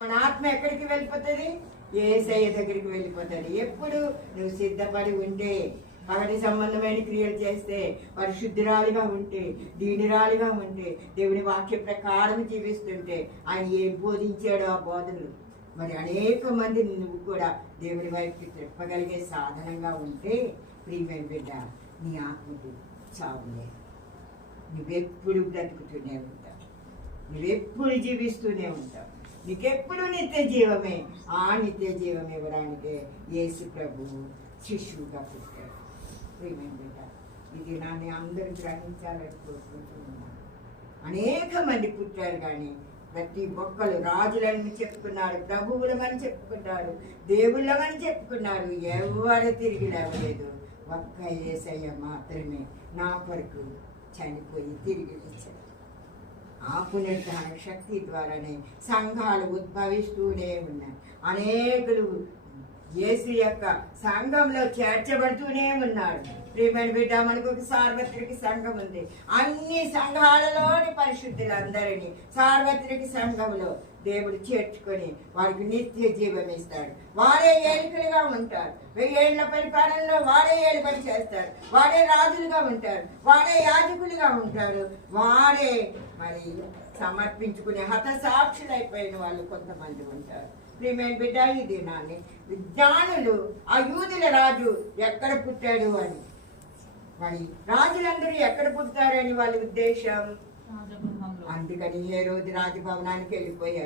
మన ఆత్మ ఎక్కడికి వెళ్ళిపోతుంది? యేసయ్య దగ్గరికి వెళ్ళిపోతుంది. ఎప్పుడు నువ్వు సిద్ధపడి ఉంటే, పగటి సంబంధమైన క్రియలు చేస్తే, పరిశుద్ధురాలిగా ఉంటే, దీనురాలిగా ఉంటే, దేవుని వాక్య ప్రకారం జీవిస్తుంటే, ఆయన ఏం బోధించాడో ఆ బోధనలు మరి అనేక మంది నువ్వు కూడా దేవుని వైపుకి తిప్పగలిగే సాధనంగా ఉంటే, ప్రియమైన బిడ్డ, నీ ఆత్మకు చావులే. నువ్వెప్పుడు బ్రతుకుతూనే ఉంటావు, నువ్వెప్పుడు జీవిస్తూనే ఉంటావు. నీకెప్పుడు నిత్య జీవమే. ఆ నిత్య జీవం ఇవ్వడానికే యేసు ప్రభువు శిష్యువుగా పుట్టాడు. ప్రియమైన బిడ్డ, ఇది నాన్ని అందరూ గ్రహించాలని కోరుకుంటున్నాను. అనేక మంది పుట్టారు, కానీ ప్రతి ఒక్కరు రాజులని చెప్పుకున్నారు, ప్రభువులమని చెప్పుకున్నారు, దేవుళ్ళమని చెప్పుకున్నారు. ఎవరు తిరిగి లేవలేదు. ఒక్క యేసయ్య మాత్రమే నా కొరకు చనిపోయి తిరిగి వచ్చాడు. ఆ పునరుద్ధాన శక్తి ద్వారానే సంఘాలు ఉద్భవిస్తూనే ఉన్నాయి. అనేకులు యేసు యొక్క సంఘంలో చేర్చబడుతూనే ఉన్నారు. ప్రియమైన బిడ్డ, మనకు ఒక సార్వత్రిక సంఘం ఉంది. అన్ని సంఘాలలోని పరిశుద్ధులందరినీ సార్వత్రిక సంఘంలో దేవుడు చేర్చుకొని వారికి నిత్య జీవం ఇస్తాడు. వారే ఏలికలుగా ఉంటారు. 1000 ఏళ్ల పరిపాలనలో వారే ఏలుబడి చేస్తారు. వారే రాజులుగా ఉంటారు. వారే యాజకులుగా ఉంటారు. వారే మరి సమర్పించుకునే హతసాక్షులైపోయిన వాళ్ళు కొంతమంది ఉంటారు. ప్రియమైన బిడ్డ, ఇది నాని విజ్ఞానులు ఆ యూదుల రాజు ఎక్కడ పుట్టాడు అని, మరి రాజులందరూ ఎక్కడ పుట్టారని వాళ్ళ ఉద్దేశం. అందుకని ఏ రోజు రాజభవనానికి వెళ్ళిపోయారు.